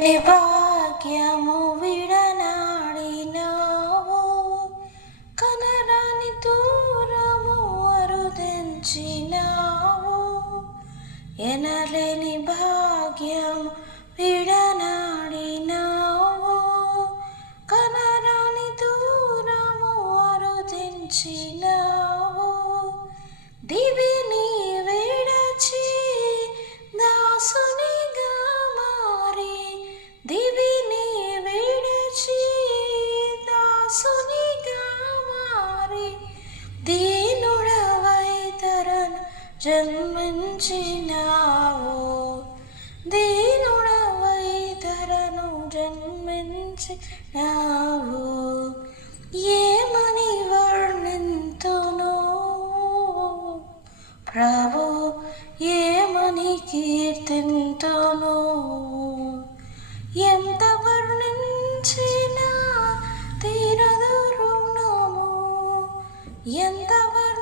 భాగ్యము విడనాడినావు. కనరాని దూరము అరుదించినావు. ఎనలేని భాగ్యం విడనాడినావు. కనరాని దూరము అరుదించి జన్మించినావు. దీనుడవై ధరను జన్మించినావు. ఏమని వర్ణింతును? ప్రభు ఏమని కీర్తింతును? ఎంత వర్ణించినా తీరదు రుణము. ఎంత వర్ణ